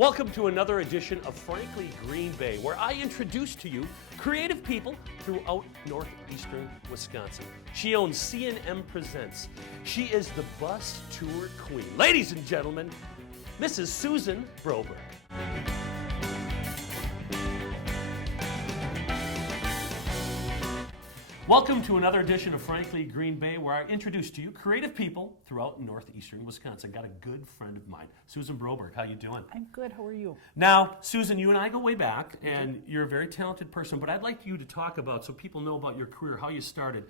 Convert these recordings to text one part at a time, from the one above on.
Welcome to another edition of Frankly Green Bay, where I introduce to you creative people throughout northeastern Wisconsin. She owns C&M Presents. She is the bus tour queen. Ladies and gentlemen, Mrs. Susan Broberg. Welcome to another edition of Frankly Green Bay, where I introduce to you creative people throughout northeastern Wisconsin. Got a good friend of mine, Susan Broberg. How you doing? I'm good. How are you? Now, Susan, you and I go way back, and you're a very talented person, but I'd like you to talk about, so people know about your career, how you started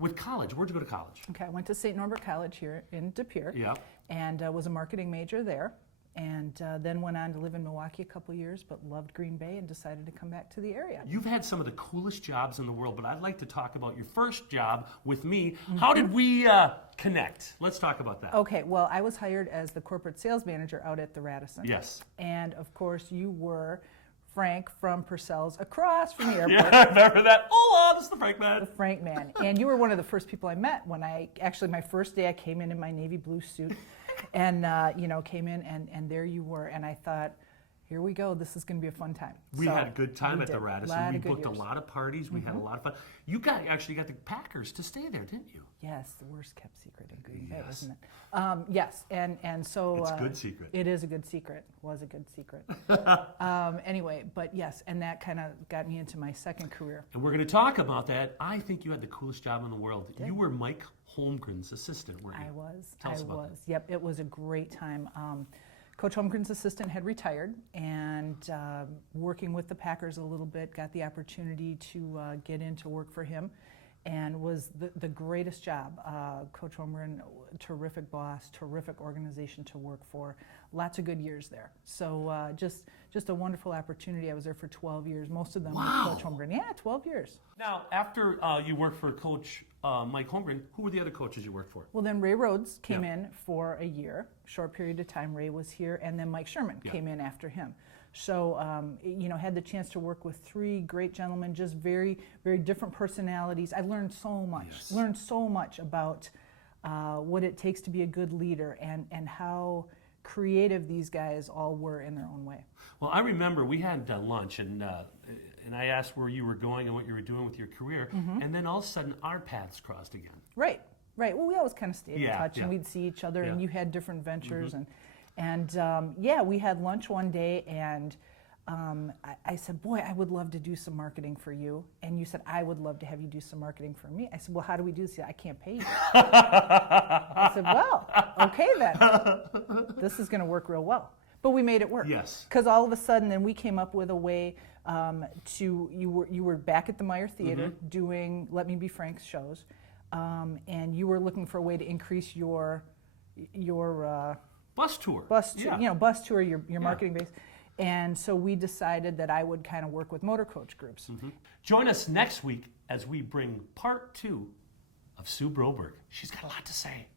with college. Where'd you go to college? Okay, I went to St. Norbert College here in De Pere, and was a marketing major there, and then went on to live in Milwaukee a couple years, but loved Green Bay and decided to come back to the area. You've had some of the coolest jobs in the world, but I'd like to talk about your first job with me. How did we connect? Let's talk about that. Okay, well, I was hired as the corporate sales manager out at the Radisson. Yes. And of course, you were Frank from Purcell's across from the airport. Yeah, I remember that. Oh, this is the Frank man. The Frank man. And you were one of the first people I met when my first day I came in my navy blue suit and, came in and there you were. And I thought, here we go. This is going to be a fun time. We had a good time at the did. Radisson. We booked years. a lot of parties. We had a lot of fun. You actually got the Packers to stay there, didn't you? Yes, the worst kept secret in Green Bay, isn't it? Yes, and so it's a good secret. It is a good secret. Was a good secret. Anyway, but yes, and that kind of got me into my second career. And we're going to talk about that. I think you had the coolest job in the world. You were Mike Holmgren's assistant, weren't you? I was. Tell us about that. Yep, it was a great time. Coach Holmgren's assistant had retired, and working with the Packers a little bit, got the opportunity to get in to work for him, and was the greatest job. Coach Holmgren, terrific boss, terrific organization to work for. Lots of good years there. So just a wonderful opportunity. I was there for 12 years, most of them with Coach Holmgren. Yeah, 12 years. Now, after you worked for Coach Mike Holmgren, who were the other coaches you worked for? Well, then Ray Rhodes came in for a year, short period of time. Ray was here, and then Mike Sherman came in after him. So, had the chance to work with three great gentlemen, just very, very different personalities. I learned so much. Learned so much about what it takes to be a good leader and how creative these guys all were in their own way. Well, I remember we had lunch, and I asked where you were going and what you were doing with your career, and then all of a sudden our paths crossed again. Right. Well, we always kind of stayed in touch, and we'd see each other, and you had different ventures, and we had lunch one day, and I said, boy, I would love to do some marketing for you. And you said, I would love to have you do some marketing for me. I said, well, how do we do this? He said, I can't pay you. I said, well, okay then. This is going to work real well. But we made it work. Yes. Because all of a sudden, then we came up with a way you were back at the Meyer Theater doing Let Me Be Frank's shows, and you were looking for a way to increase your bus tour. Bus tour, your marketing base. And so we decided that I would kind of work with motor coach groups. Join us next week as we bring part 2 of Sue Broberg. She's got a lot to say.